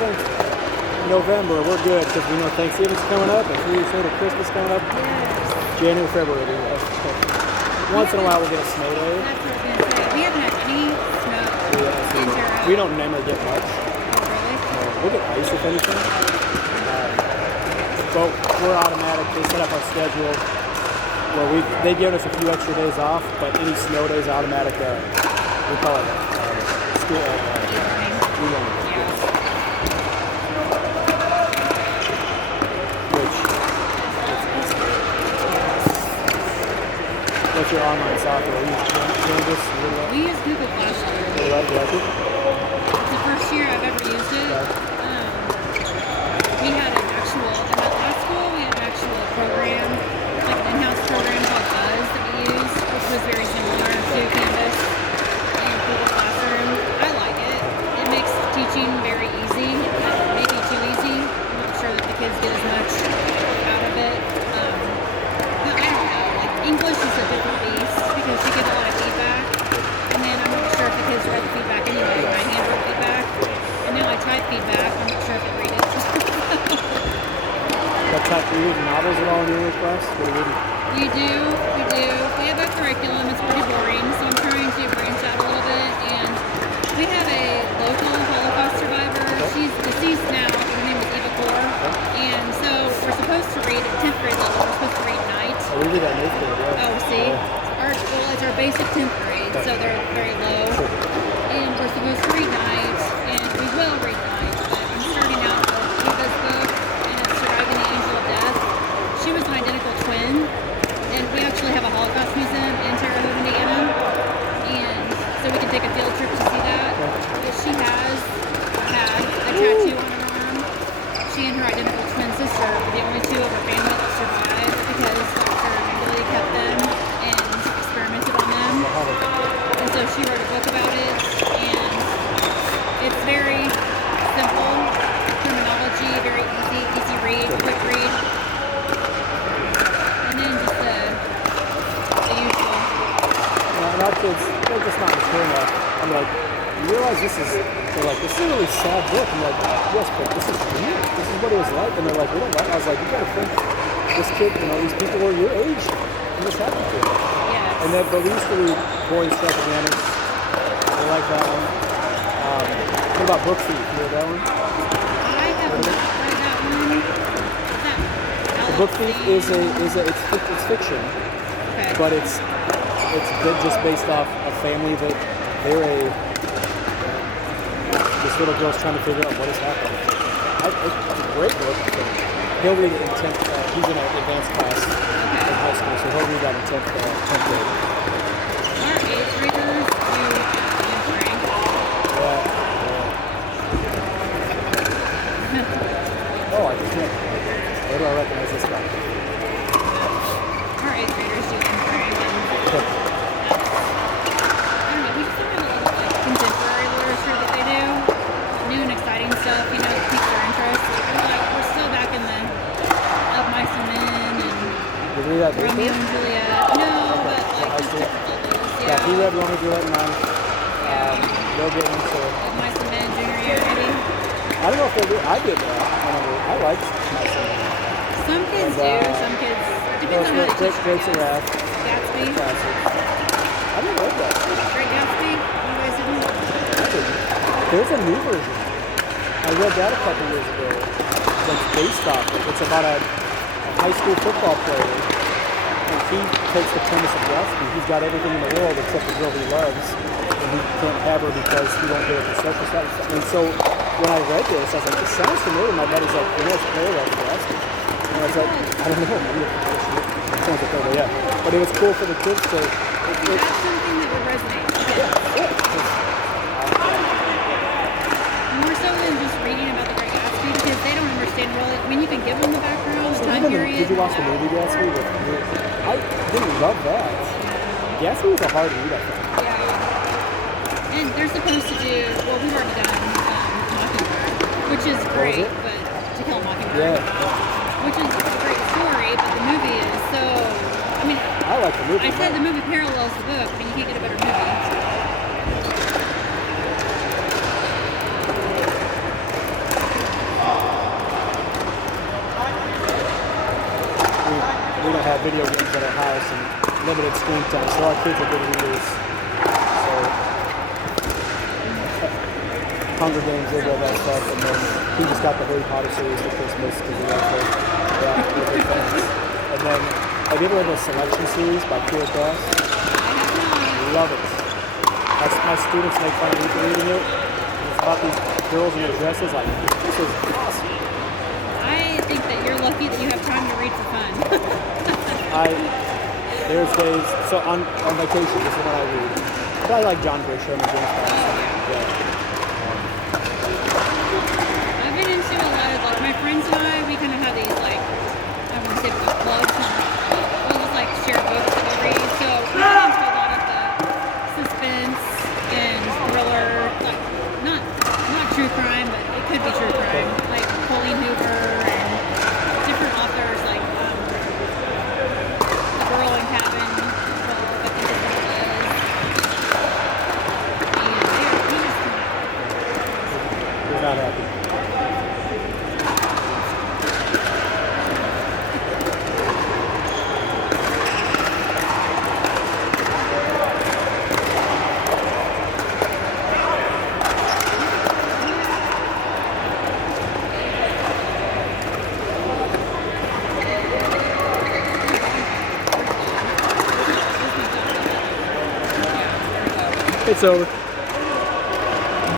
think November we're good because we know Thanksgiving's coming up and 3 weeks later Christmas coming up. Yes. January, February. Once in a while we'll get a snow day. That's what I was going to say. We haven't had any snow. We don't never get much. Oh, really? We'll get ice if anything. But we're automatic. They set up our schedule where they give us a few extra days off, but any snow days automatic. We call it school. E-learning. Yes. Which it's easy. What's your online software? Are you doing this? We use Google Classroom. You like it? It's the first year I've ever used it. We had an actual, in my last school, we had an actual program, like an in-house program called Buzz that we used, which was very similar to Canvas and Google Classroom. I like it. It makes teaching very easy, maybe too easy. I'm not sure that the kids get as much out of it. But I don't know. Like English is a different beast because you get a lot of feedback, and then I'm not sure if the kids read the feedback anyway. My handwritten feedback, and now I type feedback. I'm not sure if it read it. What type? Do you read novels at all in your English class? What are you reading? We do. We have a curriculum. It's pretty boring, so I'm trying to branch out a little bit. And we have a local Holocaust survivor. She's deceased now. Her name is Eva Core. And so we're supposed to read at 10th grade level. We're supposed to read night. Oh, we did that in 8th grade, yeah. Oh, see? It's our basic 10th grade, so they're very low. And we're supposed to read night, and we will read night. But I'm starting out with Eva's book, and it's Surviving the Angel of Death. She was an identical twin, and we actually have a Holocaust museum in Terre Haute, Indiana, and so we can take a field trip to see that. But she has had a tattoo on her arm. She and her identical twin sister were the only two of her family that survived because Dr. Mengele kept them and experimented on them. And so she wrote a book about it, and it's very simple terminology, very easy read, quick read. And then just the usual. And our kids, they're just not mature enough. I'm like, you realize they're like, this is a really sad book. I'm like, yes, but this is real. This is what it was like. And they're like, we don't like it. I was like, you gotta think, this kid, these people were your age. And this happened to them. Yes. And then, but we used to read Boys Strike Advantage. I like that one. What about Book Thief? You read that one? I have not read that one. The Book Thief it's fiction, Okay. but it's just based off a family that this little girl's trying to figure out what has happened. It's a great book. He'll read it in 10th. He's in an advanced class in high school, so he'll read that in 10th grade. Our age readers do Anne Frank. Oh, I just can't. Where do I recognize this guy? Our 8th graders do Anne Frank, and I don't know, we just don't really like contemporary literature that they do. New and exciting stuff, that piques their interest. We're still back in the Of Mice and Men and Did you read that? Romeo and Juliet. No, but like just different levels. Yeah, he read Romeo and Juliet and mine. They'll get into it. Of Mice and Men, junior year maybe. I don't know if they did. I did that. I liked Mice and Men. Some kids do. Some kids. Depends on how they teach. Great to Wrath. Gatsby. Classic. I didn't read that. Great Gatsby. You guys didn't? I didn't. There's a new version. I read that a couple years ago. That's based off it. It's about a high school football player, and he takes the premise of Gatsby. He's got everything in the world except the girl he loves, and he can't have her because he won't give her the social status. And so when I read this, I was like, this sounds familiar. My buddy's like, it's parallel to Gatsby. And I was like, I don't know. Maybe it sounds like that, yeah. But it was cool for the kids to. That's something that would resonate with kids. More so than just reading about the Great Gatsby, because they don't understand really. I mean, you can give them the background, the time period. Did you watch the movie Gatsby? I didn't love that. Gatsby was a hard read, I think. Yeah. And they're supposed to do, well, we've already done Mockingbird, which is great, but To Kill a Mockingbird. Yeah. Which is a great story, but the movie is so, I mean, I like the movie. I said the movie parallels the book. I mean, you can't get a better movie. video games at our house and limited screen time. So our kids are good readers. So Hunger Games, they read that stuff, and then he just got the Harry Potter series for Christmas because he likes it. Yeah, we're big fans. And then, have you ever read the Selection series by Pure Cross? Love it. My students make fun of me for reading it. It's about these girls in their dresses. Like, this is awesome. I think that you're lucky that you have time to read for fun. There's days, so on vacation, this is what I read. But I like John Grisham and James Patterson. Yeah. I've been into a lot of, like, my friends and I, we kind of have these, like, I want to say book clubs, and we'll just, like, share books that we read. So we've been into a lot of the suspense and thriller, like, not true crime, but it could be true crime, like Colleen Hoover and different authors, like The Girl in Cabin 12, I think is what it is. And he just kind of... He's not happy. It's over.